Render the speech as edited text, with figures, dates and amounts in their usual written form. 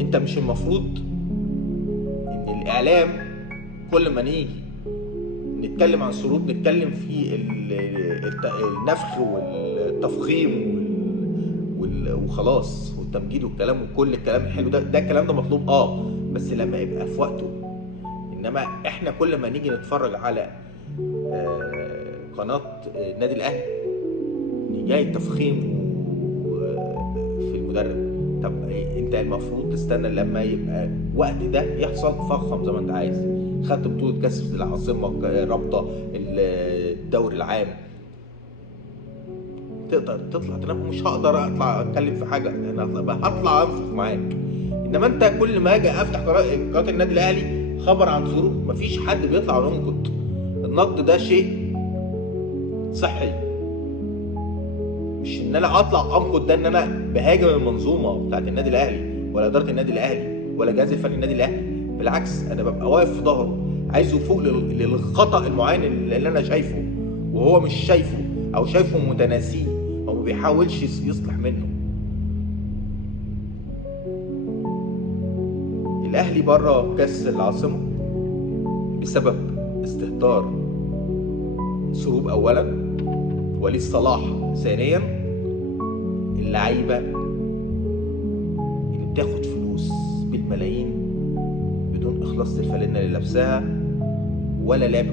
انت مش المفروض ان الاعلام كل ما نيجي نتكلم عن سرود نتكلم في النفخ والتفخيم وخلاص والتمجيد والكلام وكل الكلام الحلو ده الكلام ده مطلوب، بس لما يبقى في وقته. انما احنا كل ما نيجي نتفرج على قناه النادي الاهلي جاي تفخيم في المدرب. طب انت المفروض تستنى لما يبقى وقت ده يحصل، فخم زي ما انت عايز، خدت بطوله كاس العاصمه، رابطه، الدوري العام، تقدر تطلع تنام. مش هقدر اطلع اتكلم في حاجه، انا هطلع انفخ معاك. انما انت كل ما اجي افتح قناه النادي الاهلي خبر عن ظروف، مفيش حد بيطلع ينقد. النقد ده شيء صحي، مش ان انا اطلع انقد ده ان انا بهاجم المنظومه بتاعت النادي الاهلي ولا اداره النادي الاهلي ولا جهاز الفني النادي الاهلي. بالعكس، انا ببقى واقف في ظهره، عايزه يفوق للخطا المعين اللي انا شايفه وهو مش شايفه، او شايفه متناسيه او ما بيحاولش يصلح منه. الاهلي بره كاس العاصمه بسبب استهتار سروب اولا، وليد صلاح ثانيا، اللعيبه اللي بتاخد فلوس بالملايين بدون اخلاص للفانلة اللي لابساها ولا لعب